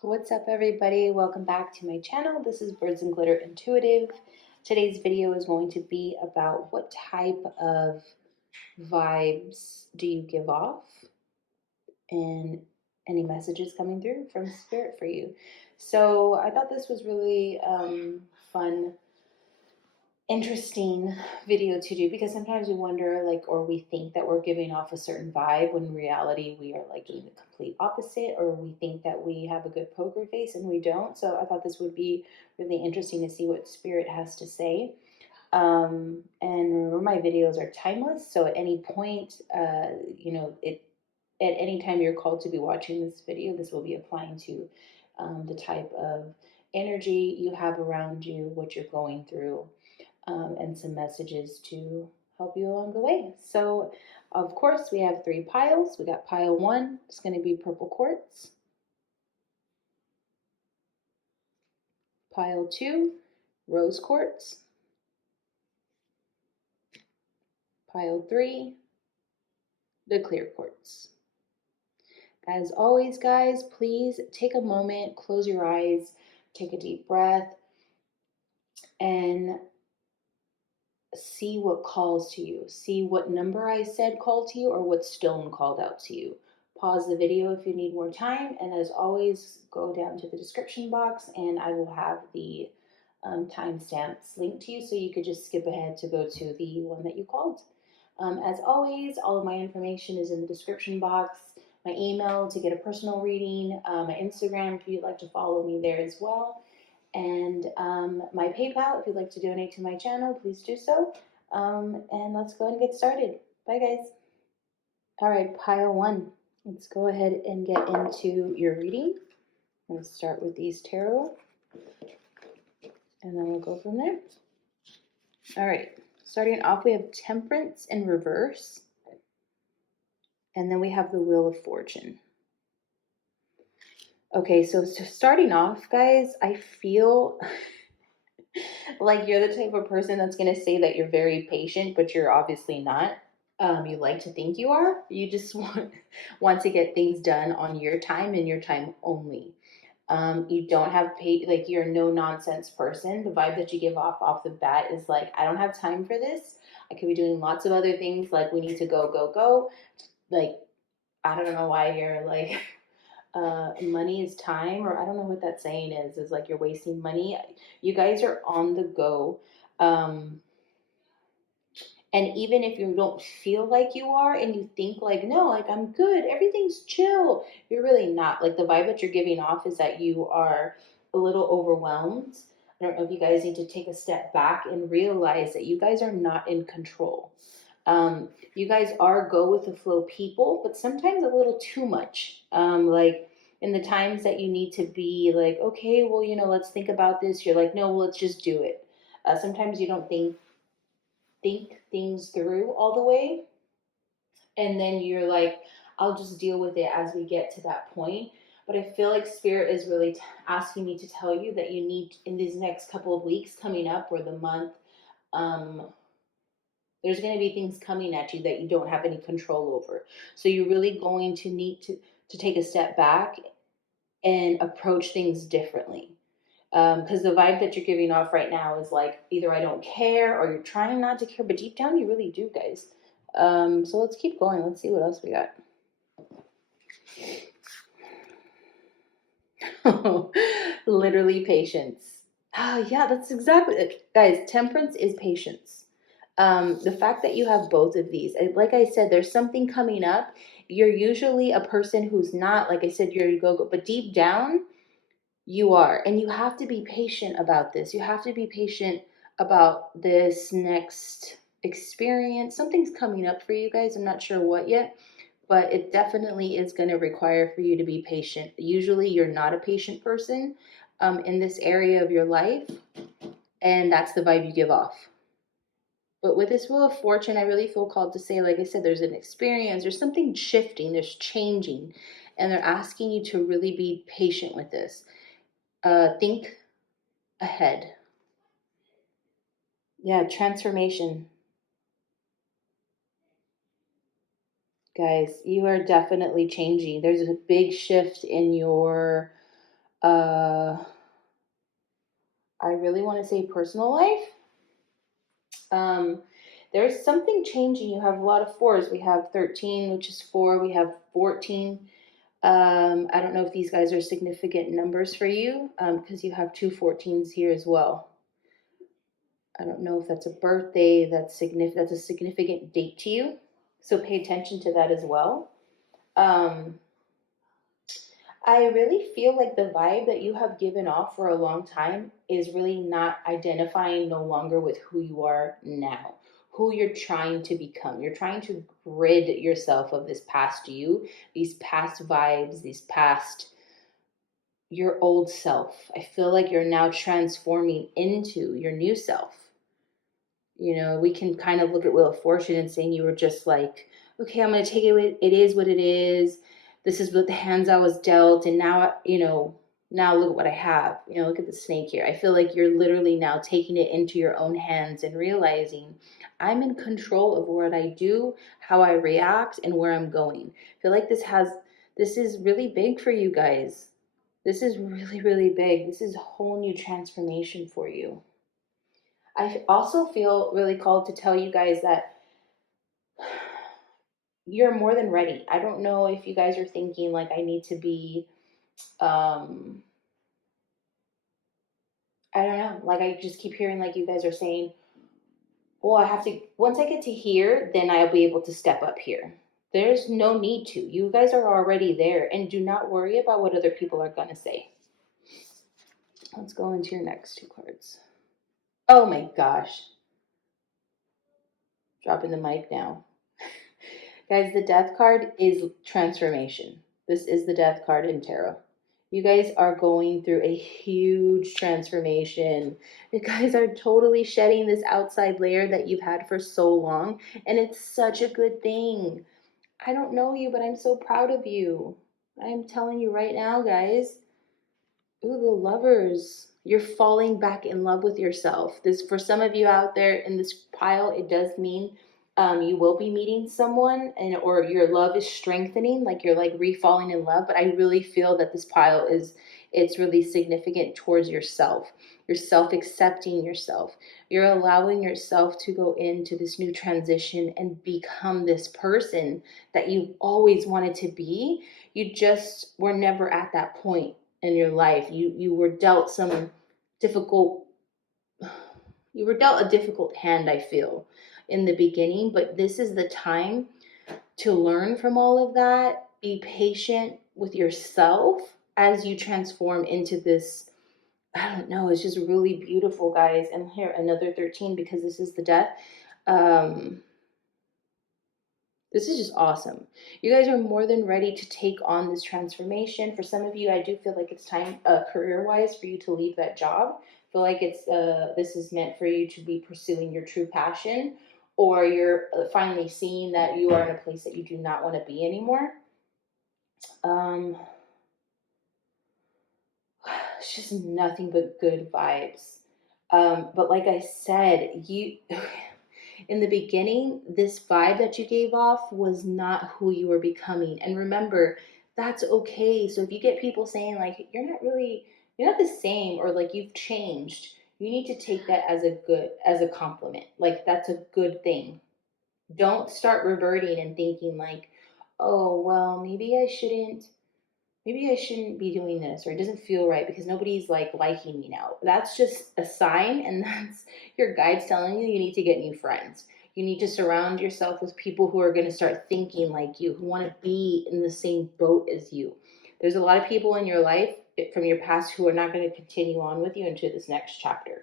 What's up, everybody? Welcome back to my channel. This is Birds and Glitter Intuitive. Today's video is going to be about what type of vibes do you give off and any messages coming through from Spirit for you. So I thought this was really fun, interesting video to do because sometimes we wonder or we think that we're giving off a certain vibe when in reality we are doing the complete opposite, or we think that we have a good poker face and we don't. So I thought this would be really interesting to see what Spirit has to say. And remember, my videos are timeless, so at any point, at any time you're called to be watching this video, this will be applying to the type of energy you have around you, what you're going through, and some messages to help you along the way. So, of course, we have 3 piles. We got pile 1, it's going to be purple quartz. Pile 2, rose quartz. Pile 3, the clear quartz. As always, guys, please take a moment, close your eyes, take a deep breath, and see what calls to you. See what number I said called to you, or what stone called out to you. Pause the video if you need more time, and as always, go down to the description box and I will have the timestamps linked to you, so you could just skip ahead to go to the one that you called. As always, all of my information is in the description box. My email to get a personal reading, my Instagram if you'd like to follow me there as well, and my PayPal if you'd like to donate to my channel, please do so. And let's go and get started. Bye, guys. All right, pile 1. Let's go ahead and get into your reading. I'm going to start with these tarot, and then we'll go from there. All right, starting off, we have Temperance in reverse, and then we have the Wheel of Fortune. Okay, so starting off, guys, I feel like you're the type of person that's going to say that you're very patient, but you're obviously not. You like to think you are. You just want to get things done on your time and your time only. You don't have you're a no nonsense person. The vibe that you give off the bat is I don't have time for this. I could be doing lots of other things. We need to go, go, go. I don't know why you're money is time, or I don't know what that saying is you're wasting money. You guys are on the go. And even if you don't feel like you are and you think no, I'm good, everything's chill, you're really not. The vibe that you're giving off is that you are a little overwhelmed. I don't know if you guys need to take a step back and realize that you guys are not in control. You guys are go with the flow people, but sometimes a little too much. In the times that you need to be okay, well, let's think about this. You're no, well, let's just do it. Sometimes you don't think things through all the way, and then you're I'll just deal with it as we get to that point. But I feel like Spirit is really asking me to tell you that you need, in these next couple of weeks coming up, or the month, there's going to be things coming at you that you don't have any control over. So you're really going to need to take a step back and approach things differently. Because the vibe that you're giving off right now is either I don't care, or you're trying not to care, but deep down you really do, guys. So let's keep going. Let's see what else we got. Literally patience. Yeah, that's exactly it. Guys, temperance is patience. The fact that you have both of these, like I said, there's something coming up. You're usually a person who's not, like I said, you're a go-go, but deep down, you are. And you have to be patient about this. You have to be patient about this next experience. Something's coming up for you guys. I'm not sure what yet, but it definitely is going to require for you to be patient. Usually you're not a patient person in this area of your life, and that's the vibe you give off. But with this Wheel of Fortune, I really feel called to say, like I said, there's an experience, there's something shifting, there's changing, and they're asking you to really be patient with this. Think ahead. Yeah, transformation. Guys, you are definitely changing. There's a big shift in your I really want to say personal life. There's something changing. You have a lot of fours. We have 13, which is 4. We have 14. I don't know if these guys are significant numbers for you, because you have 2 14s here as well. I don't know if that's a birthday that's a significant date to you. So pay attention to that as well. I really feel like the vibe that you have given off for a long time is really not identifying no longer with who you are now, who you're trying to become. You're trying to rid yourself of this past you, these past vibes, these past, your old self. I feel like you're now transforming into your new self. You know, we can kind of look at Wheel of Fortune and saying you were just like, okay, I'm going to take it. It is what it is. This is what the hands I was dealt. And now, now look at what I have. Look at the snake here. I feel like you're literally now taking it into your own hands and realizing I'm in control of what I do, how I react, and where I'm going. I feel like this is really big for you guys. This is really, really big. This is a whole new transformation for you. I also feel really called to tell you guys that you're more than ready. I don't know if you guys are thinking like I need to be, I don't know, like I just keep hearing like you guys are saying, well, I have to, once I get to here, then I'll be able to step up here. There's no need to. You guys are already there, and do not worry about what other people are going to say. Let's go into your next 2 cards. Oh my gosh. Dropping the mic now. Guys, the death card is transformation. This is the death card in tarot. You guys are going through a huge transformation. You guys are totally shedding this outside layer that you've had for so long, and it's such a good thing. I don't know you, but I'm so proud of you. I'm telling you right now, guys. Ooh, the Lovers. You're falling back in love with yourself. This, for some of you out there in this pile, it does mean you will be meeting someone, or your love is strengthening, like you're like refalling in love. But I really feel that this pile it's really significant towards yourself. You're self-accepting yourself. You're allowing yourself to go into this new transition and become this person that you've always wanted to be. You just were never at that point in your life. You were dealt some difficult, you were dealt a difficult hand, I feel, in the beginning, but this is the time to learn from all of that. Be patient with yourself as you transform into this. I don't know, it's just really beautiful, guys. And here, another 13, because this is the death. This is just awesome. You guys are more than ready to take on this transformation. For some of you, I do feel like it's time, career-wise, for you to leave that job. I feel like this is meant for you to be pursuing your true passion, or you're finally seeing that you are in a place that you do not want to be anymore. It's just nothing but good vibes. But like I said, in the beginning, this vibe that you gave off was not who you were becoming. And remember, that's okay. So if you get people saying like, you're not the same, or like you've changed, you need to take that as a compliment. Like that's a good thing. Don't start reverting and thinking like, oh, well, maybe I shouldn't be doing this, or it doesn't feel right because nobody's like liking me now. That's just a sign, and that's your guides telling you need to get new friends. You need to surround yourself with people who are going to start thinking like you, who want to be in the same boat as you. There's a lot of people in your life from your past who are not going to continue on with you into this next chapter.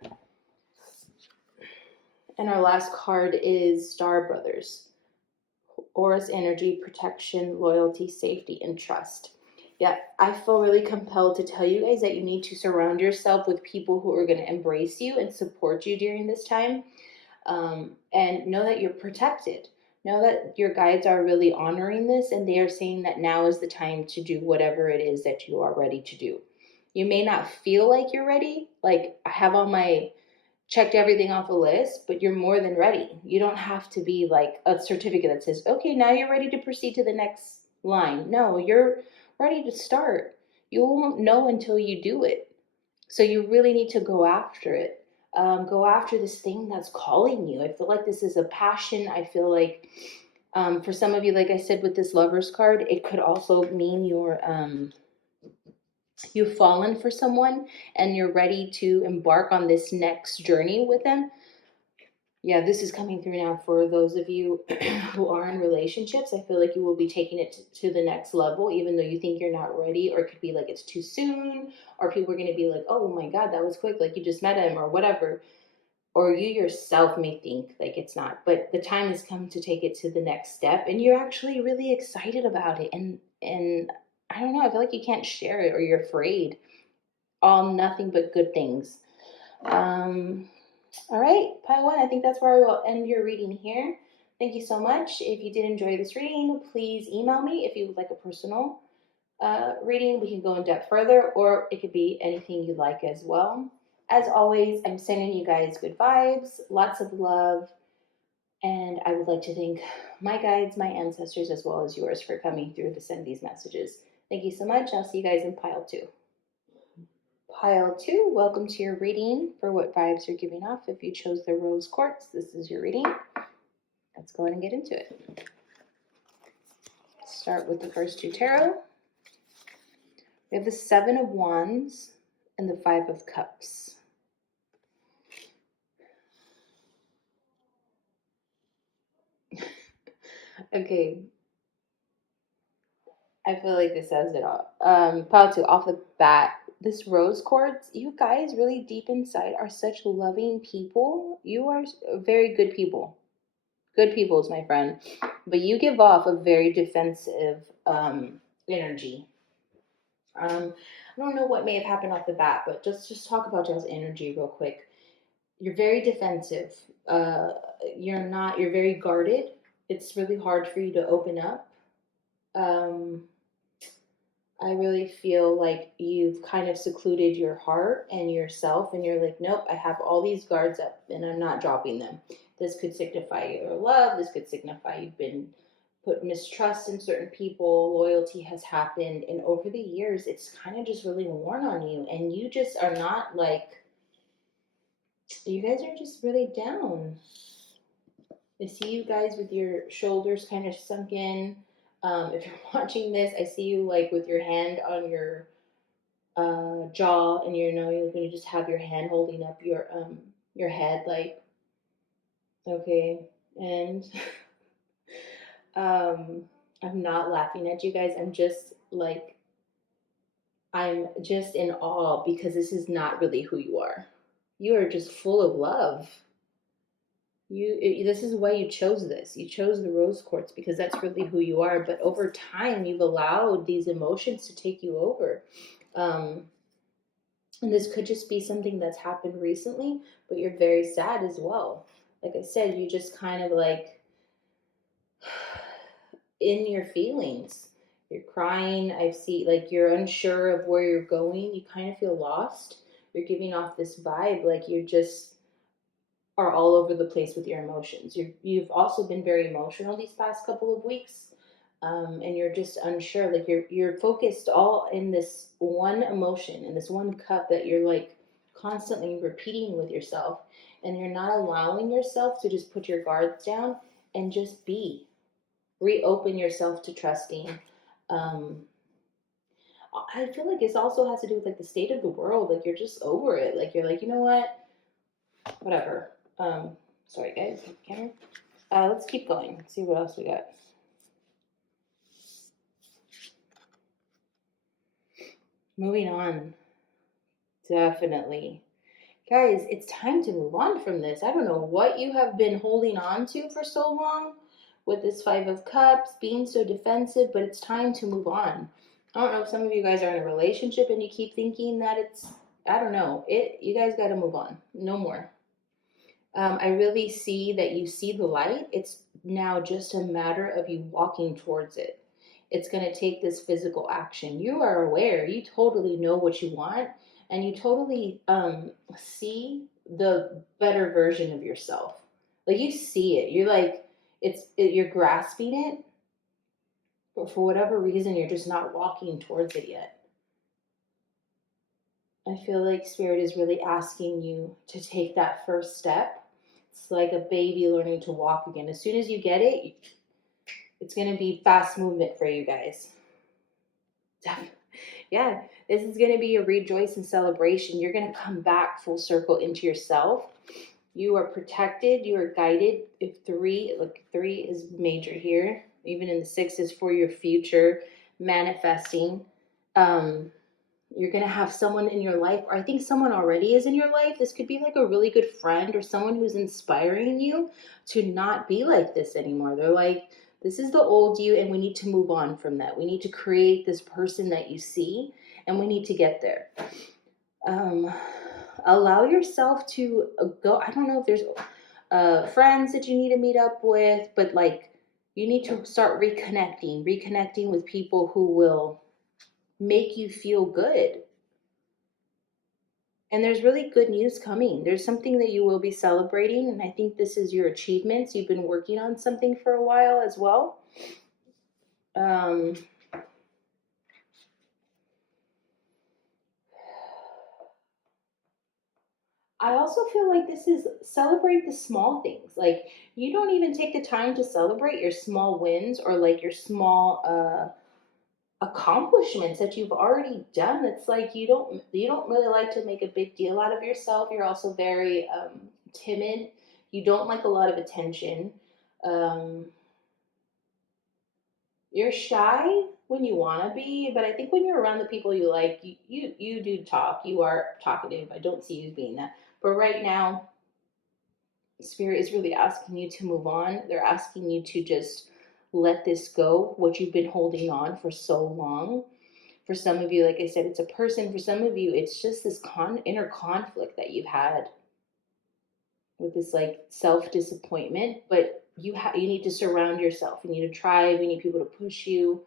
And our last card is Star Brothers. Aurus energy, protection, loyalty, safety, and trust. Yeah, I feel really compelled to tell you guys that you need to surround yourself with people who are going to embrace you and support you during this time. And know that you're protected. Know that your guides are really honoring this, and they are saying that now is the time to do whatever it is that you are ready to do. You may not feel like you're ready. Like, I have all my checked everything off a list, but you're more than ready. You don't have to be like a certificate that says, okay, now you're ready to proceed to the next line. No, you're ready to start. You won't know until you do it. So you really need to go after it. Go after this thing that's calling you. I feel like this is a passion. I feel like for some of you, like I said with this Lover's card, it could also mean you've fallen for someone and you're ready to embark on this next journey with them. Yeah, this is coming through now for those of you who are in relationships. I feel like you will be taking it to the next level, even though you think you're not ready, or it could be like it's too soon, or people are going to be like, oh my God, that was quick, like you just met him, or whatever. Or you yourself may think like it's not, but the time has come to take it to the next step, and you're actually really excited about it. And I don't know, I feel like you can't share it, or you're afraid. All nothing but good things. All right, pile one, I think that's where I will end your reading here. Thank you so much. If you did enjoy this reading, please email me if you would like a personal reading. We can go in depth further, or it could be anything you like as well. As always, I'm sending you guys good vibes, lots of love, and I would like to thank my guides, my ancestors, as well as yours for coming through to send these messages. Thank you so much. I'll see you guys in pile two. Pile two, welcome to your reading for what vibes you're giving off. If you chose the rose quartz, this is your reading. Let's go ahead and get into it. Start with the first two tarot. We have the Seven of Wands and the Five of Cups. Okay, I feel like this says it all. Pile two, off the bat, this rose quartz, you guys really deep inside are such loving people. You are very good people. Good peoples, my friend. But you give off a very defensive energy. I don't know what may have happened off the bat, but just talk about y'all's energy real quick. You're very defensive. You're very guarded. It's really hard for you to open up. I really feel like you've kind of secluded your heart and yourself, and you're like, nope, I have all these guards up and I'm not dropping them. This could signify your love. This could signify you've been put mistrust in certain people. Loyalty has happened. And over the years, it's kind of just really worn on you. And you just are not like, you guys are just really down. I see you guys with your shoulders kind of sunk in. If you're watching this, I see you like with your hand on your jaw, and you're going to just have your hand holding up your head, like, okay. And I'm not laughing at you guys. I'm just in awe, because this is not really who you are. You are just full of love. This is why you chose this. You chose the rose quartz because that's really who you are. But over time, you've allowed these emotions to take you over. And this could just be something that's happened recently, but you're very sad as well. Like I said, you just kind of like in your feelings. You're crying. I see like you're unsure of where you're going. You kind of feel lost. You're giving off this vibe like you just are all over the place with your emotions. You've also been very emotional these past couple of weeks. And you're just unsure, like you're focused all in this one emotion, in this one cup that you're like constantly repeating with yourself, and you're not allowing yourself to just put your guards down and just reopen yourself to trusting. I feel like this also has to do with like the state of the world. Like you're just over it. Like you're like, you know what, whatever. Sorry guys, camera. Let's keep going. Let's see what else we got. Moving on. Definitely. Guys, it's time to move on from this. I don't know what you have been holding on to for so long with this Five of Cups, being so defensive, but it's time to move on. I don't know if some of you guys are in a relationship and you keep thinking that I don't know. You guys got to move on. No more. I really see that you see the light. It's now just a matter of you walking towards it. It's going to take this physical action. You are aware. You totally know what you want, and you totally see the better version of yourself. Like you see it. You're like you're grasping it, but for whatever reason, you're just not walking towards it yet. I feel like Spirit is really asking you to take that first step. It's like a baby learning to walk again. As soon as you get it, it's going to be fast movement for you guys. Yeah, this is going to be a rejoice and celebration. You're going to come back full circle into yourself. You are protected. You are guided. If three is major here. Even in the 6 is for your future manifesting. You're going to have someone in your life, or I think someone already is in your life. This could be like a really good friend or someone who's inspiring you to not be like this anymore. They're like, this is the old you, and we need to move on from that. We need to create this person that you see, and we need to get there. Allow yourself to go. I don't know if there's friends that you need to meet up with, but like you need to start reconnecting with people who will make you feel good. And there's really good news coming. There's something that you will be celebrating, and I think this is your achievements. You've been working on something for a while as well. I also feel like this is celebrate the small things. Like you don't even take the time to celebrate your small wins or like your small accomplishments that you've already done. It's like you don't really like to make a big deal out of yourself. You're also very timid. You don't like a lot of attention. Um, you're shy when you want to be, but I think when you're around the people you like, you do talk. You are talkative. I don't see you being that. But right now, Spirit is really asking you to move on. They're asking you to just let this go, what you've been holding on for so long. For some of you, like I said, it's a person. For some of you, it's just this inner conflict that you've had with this like self-disappointment. But you need to surround yourself. You need a tribe. You need people to push you.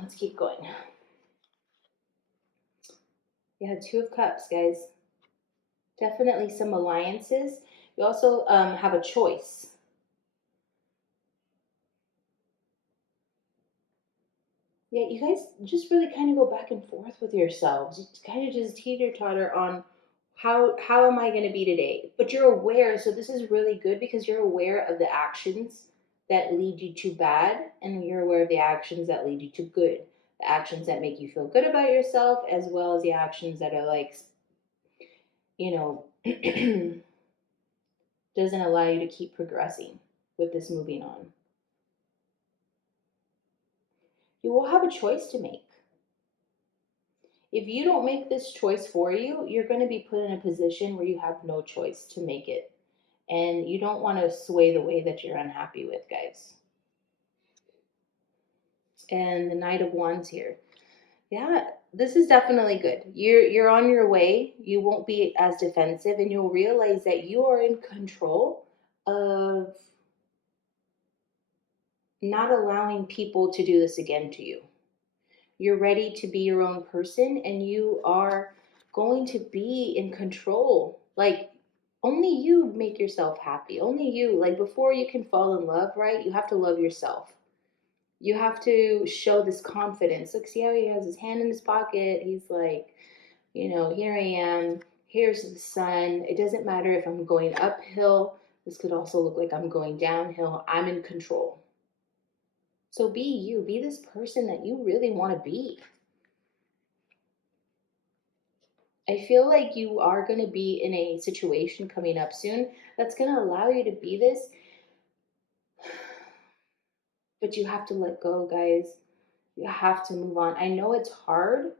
Let's keep going. Yeah, 2 of Cups, guys. Definitely some alliances. You also have a choice. Yeah, you guys just really kind of go back and forth with yourselves. You kind of just teeter-totter on how am I going to be today? But you're aware, so this is really good because you're aware of the actions that lead you to bad, and you're aware of the actions that lead you to good. The actions that make you feel good about yourself, as well as the actions that are like, you know, doesn't allow you to keep progressing with this moving on. You will have a choice to make. If you don't make this choice for you, you're going to be put in a position where you have no choice to make it. And you don't want to sway the way that you're unhappy with, guys. And the Knight of Wands here. Yeah, this is definitely good. You're on your way. You won't be as defensive, and you'll realize that you are in control of not allowing people to do this again to you. You're ready to be your own person, and you are going to be in control. Like, only you make yourself happy. Only you. Like, before you can fall in love, right? You have to love yourself. You have to show this confidence. Look, see how he has his hand in his pocket. He's like, here I am. Here's the sun. It doesn't matter if I'm going uphill. This could also look like I'm going downhill. I'm in control. So be you. Be this person that you really want to be. I feel like you are going to be in a situation coming up soon that's going to allow you to be this, but you have to let go, guys. You have to move on. I know it's hard.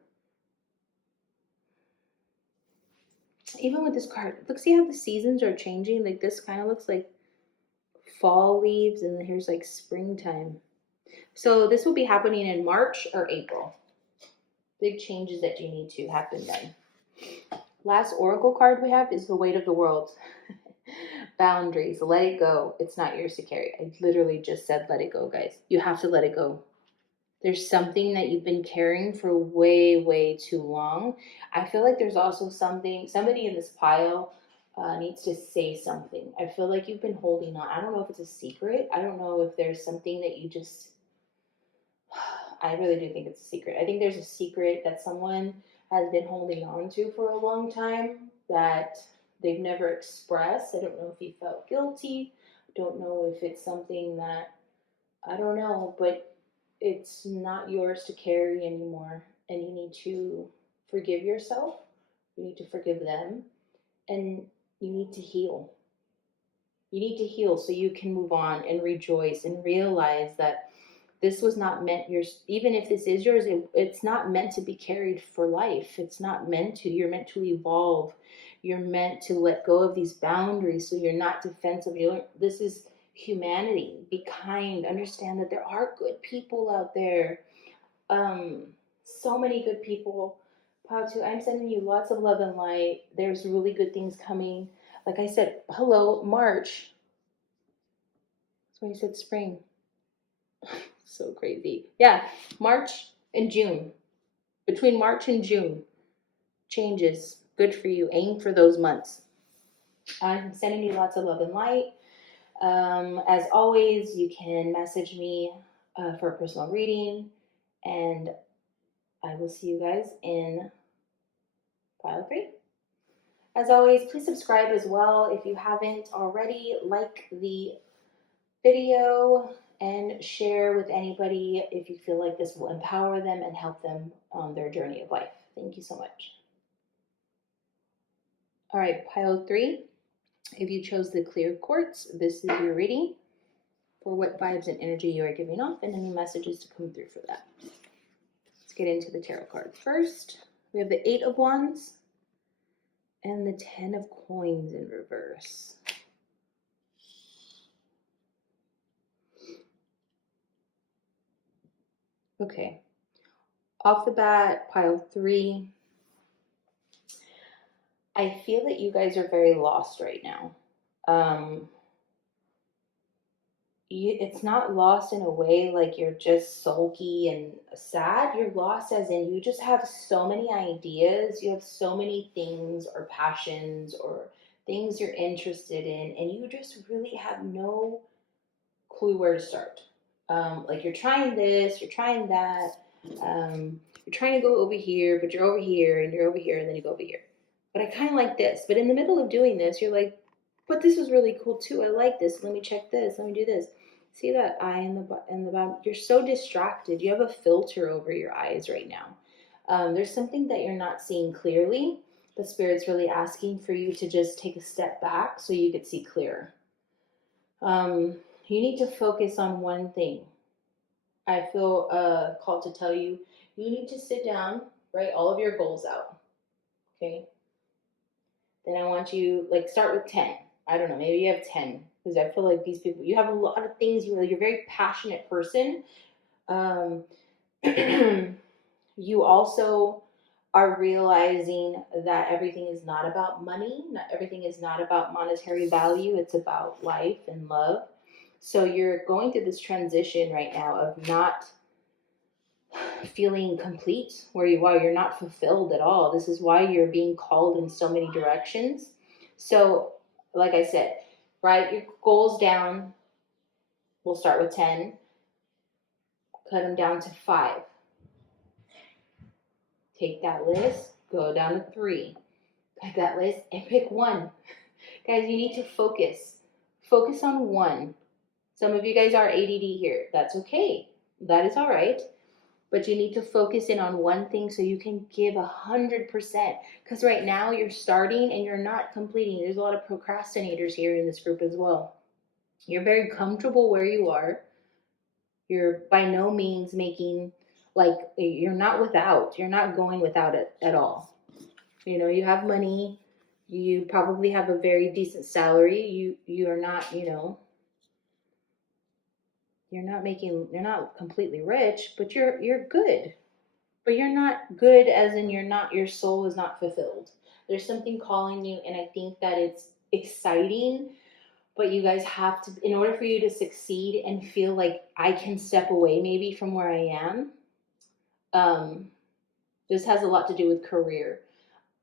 Even with this card, look, see how the seasons are changing? Like this kind of looks like fall leaves, and then here's like springtime. So this will be happening in March or April. Big changes that you need to happen then. Last oracle card we have is the weight of the world. Boundaries, let it go. It's not yours to carry. I literally just said let it go, guys. You have to let it go. There's something that you've been carrying for way, way too long. I feel like there's also somebody in this pile needs to say something. I feel like you've been holding on. I don't know if it's a secret. I don't know if there's something that you just, I really do think it's a secret. I think there's a secret that someone has been holding on to for a long time that they've never expressed. I don't know if you felt guilty. Don't know if it's something that, I don't know, but it's not yours to carry anymore. And you need to forgive yourself. You need to forgive them. And you need to heal. You need to heal so you can move on and rejoice and realize that this was not meant yours. Even if this is yours, it's not meant to be carried for life. It's not meant to. You're meant to evolve. You're meant to let go of these boundaries so you're not defensive. This is humanity. Be kind. Understand that there are good people out there. So many good people. Patu, I'm sending you lots of love and light. There's really good things coming. Like I said, hello, March. That's why I said spring. So crazy. Yeah, March and June. Between March and June, changes. Good for you. Aim for those months. I'm sending you lots of love and light. As always, you can message me for a personal reading, and I will see you guys in pile 3. As always, please subscribe as well if you haven't already. Like the video and share with anybody if you feel like this will empower them and help them on their journey of life. Thank you so much. All right, pile 3. If you chose the clear quartz, this is your reading for what vibes and energy you are giving off and any messages to come through for that. Let's get into the tarot cards. First, we have the 8 of Wands and the 10 of Coins in reverse. Okay, off the bat, pile 3. I feel that you guys are very lost right now. It's not lost in a way like you're just sulky and sad. You're lost as in you just have so many ideas. You have so many things or passions or things you're interested in, and you just really have no clue where to start. Like you're trying this, you're trying that, you're trying to go over here, but you're over here, and you're over here, and then you go over here. But I kind of like this. But in the middle of doing this, you're like, but this is really cool too. I like this. Let me check this. Let me do this. See that eye in the bottom? You're so distracted. You have a filter over your eyes right now. There's something that you're not seeing clearly. The Spirit's really asking for you to just take a step back so you could see clearer. You need to focus on one thing. I feel called to tell you, you need to sit down, write all of your goals out. Okay? Then I want you, like, start with 10. I don't know, maybe you have 10. Because I feel like these people, you have a lot of things, you're a very passionate person. You also are realizing that everything is not about money. Not everything is not about monetary value. It's about life and love. So you're going through this transition right now of not feeling complete where you are. You're not fulfilled at all. This is why you're being called in so many directions. So, like I said, write your goals down. We'll start with 10. Cut them down to 5. Take that list, go down to 3. Cut that list and pick 1. Guys, you need to focus. Focus on 1. Some of you guys are ADD here. That's okay. That is all right. But you need to focus in on one thing so you can give 100%. Because right now you're starting and you're not completing. There's a lot of procrastinators here in this group as well. You're very comfortable where you are. You're by no means making, like, you're not without. You're not going without it at all. You know, you have money. You probably have a very decent salary. You are not, you're not completely rich, but you're good. But you're not good as in your soul is not fulfilled. There's something calling you, and I think that it's exciting, but you guys have to, in order for you to succeed and feel like I can step away maybe from where I am, this has a lot to do with career.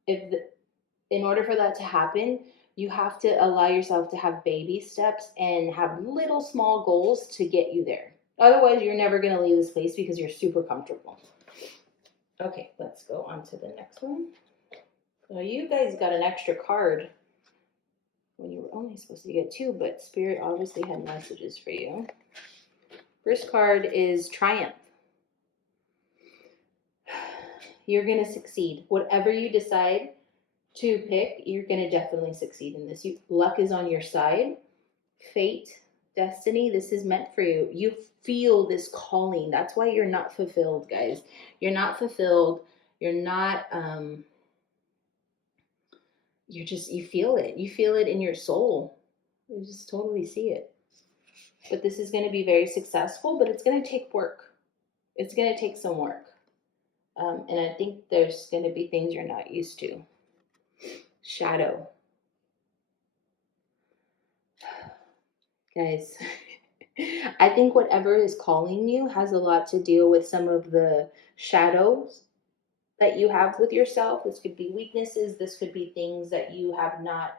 In order for that to happen, you have to allow yourself to have baby steps and have little small goals to get you there. Otherwise, you're never going to leave this place because you're super comfortable. Okay, let's go on to the next one. Well, you guys got an extra card when you were only supposed to get 2, but Spirit obviously had messages for you. First card is Triumph. You're going to succeed. Whatever you decide to pick, you're going to definitely succeed in this. Luck is on your side. Fate, destiny, this is meant for you. You feel this calling. That's why you're not fulfilled, guys. You're not fulfilled. You're not, you feel it. You feel it in your soul. You just totally see it. But this is going to be very successful, but it's going to take work. It's going to take some work. And I think there's going to be things you're not used to. Shadow. Guys, I think whatever is calling you has a lot to deal with some of the shadows that you have with yourself. This could be weaknesses. This could be things that you have not,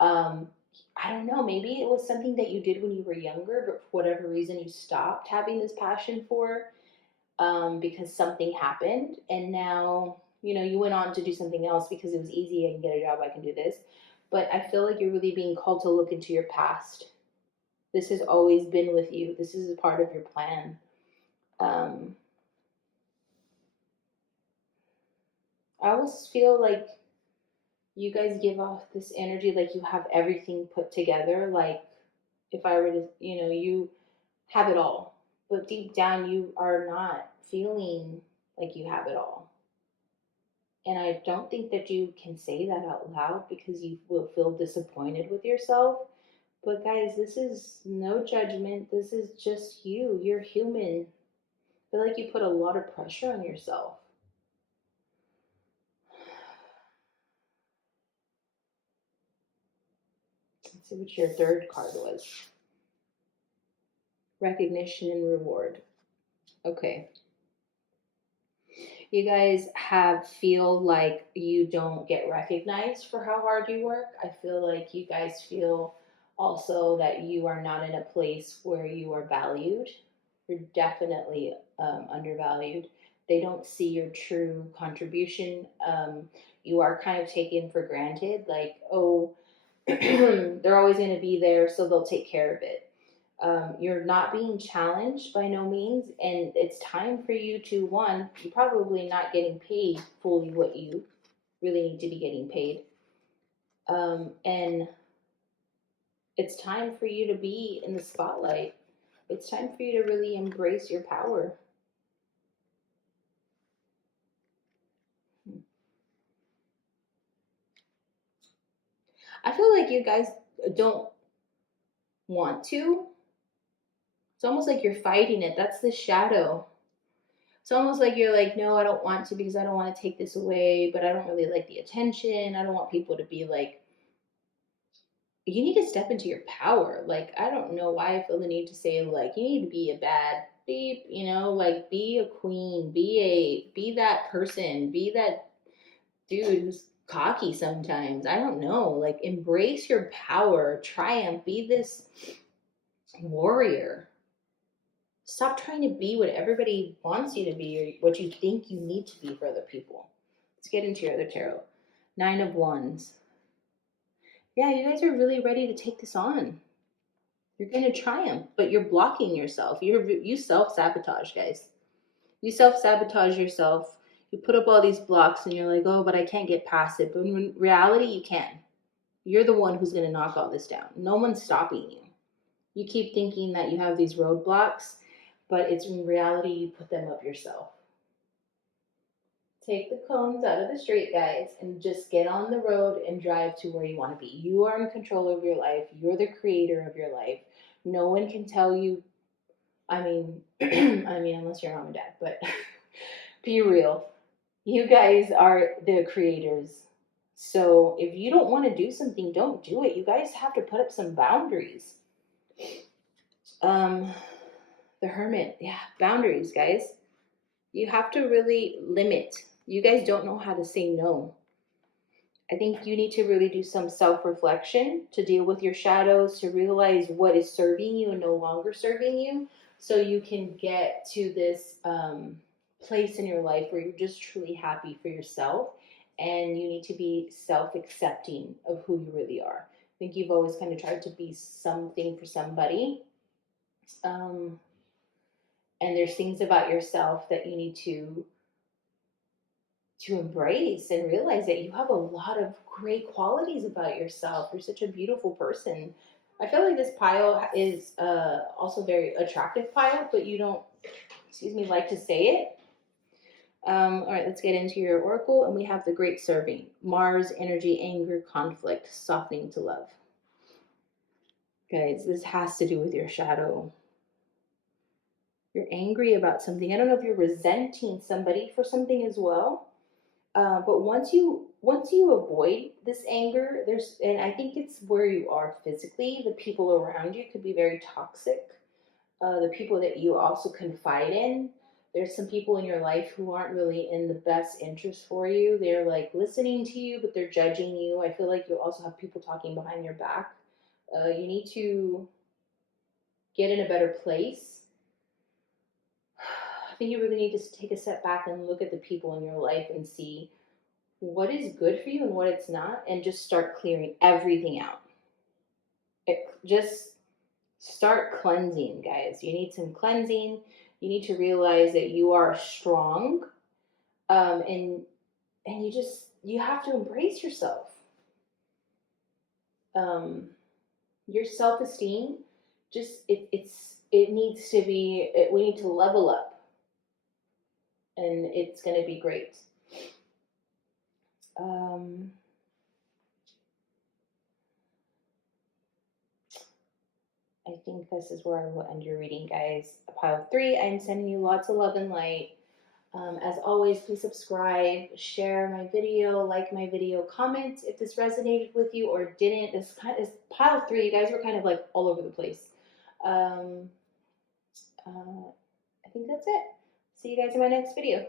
I don't know, maybe it was something that you did when you were younger, but for whatever reason you stopped having this passion for, because something happened. And now, you went on to do something else because it was easy. I can get a job. I can do this. But I feel like you're really being called to look into your past. This has always been with you. This is a part of your plan. I always feel like you guys give off this energy like you have everything put together. Like if I were to, you have it all. But deep down, you are not feeling like you have it all. And I don't think that you can say that out loud because you will feel disappointed with yourself. But guys, this is no judgment. This is just you. You're human. I feel like you put a lot of pressure on yourself. Let's see what your third card was. Recognition and reward. Okay. You guys feel like you don't get recognized for how hard you work. I feel like you guys feel also that you are not in a place where you are valued. You're definitely undervalued. They don't see your true contribution. You are kind of taken for granted, like, oh, they're always going to be there, so they'll take care of it. You're not being challenged by no means, and it's time for you to, one, you're probably not getting paid fully what you really need to be getting paid. And it's time for you to be in the spotlight. It's time for you to really embrace your power. I feel like you guys don't want to. It's almost like you're fighting it. That's the shadow. It's almost like you're like, no, I don't want to because I don't want to take this away, but I don't really like the attention. I don't want people to be like, you need to step into your power. Like, I don't know why I feel the need to say, like, you need to be a bad beep, like, be a queen, be that person, be that dude who's cocky sometimes. I don't know. Like, embrace your power, triumph, be this warrior. Stop trying to be what everybody wants you to be or what you think you need to be for other people. Let's get into your other tarot. 9 of Wands. Yeah, you guys are really ready to take this on. You're going to triumph, but you're blocking yourself. You self-sabotage, guys. You self-sabotage yourself. You put up all these blocks and you're like, oh, but I can't get past it. But in reality, you can. You're the one who's going to knock all this down. No one's stopping you. You keep thinking that you have these roadblocks, but it's in reality, you put them up yourself. Take the cones out of the street, guys, and just get on the road and drive to where you want to be. You are in control of your life. You're the creator of your life. No one can tell you. I mean, unless you're mom and dad, but be real. You guys are the creators. So if you don't want to do something, don't do it. You guys have to put up some boundaries. The Hermit, yeah, boundaries, guys. You have to really limit. You guys don't know how to say no. I think you need to really do some self-reflection to deal with your shadows, to realize what is serving you and no longer serving you, so you can get to this place in your life where you're just truly happy for yourself, and you need to be self-accepting of who you really are. I think you've always kind of tried to be something for somebody. Um, and there's things about yourself that you need to embrace and realize that you have a lot of great qualities about yourself. You're such a beautiful person. I feel like this pile is also very attractive pile, but you don't, excuse me, like to say it. All right, let's get into your oracle. And we have the great serving. Mars, energy, anger, conflict, softening to love. Guys, this has to do with your shadow. You're angry about something. I don't know if you're resenting somebody for something as well. But once you avoid this anger, and I think it's where you are physically. The people around you could be very toxic. The people that you also confide in. There's some people in your life who aren't really in the best interest for you. They're like listening to you, but they're judging you. I feel like you also have people talking behind your back. You need to get in a better place. I think you really need to take a step back and look at the people in your life and see what is good for you and what it's not, and just start clearing everything out. Just start cleansing, guys. You need some cleansing. You need to realize that you are strong, and you have to embrace yourself. Your self-esteem, it needs to be. We need to level up, and it's going to be great. I think this is where I will end your reading, guys. Pile 3, I'm sending you lots of love and light. As always, please subscribe, share my video, like my video, comment if this resonated with you or didn't. This is pile 3. You guys were kind of like all over the place. I think that's it. See you guys in my next video.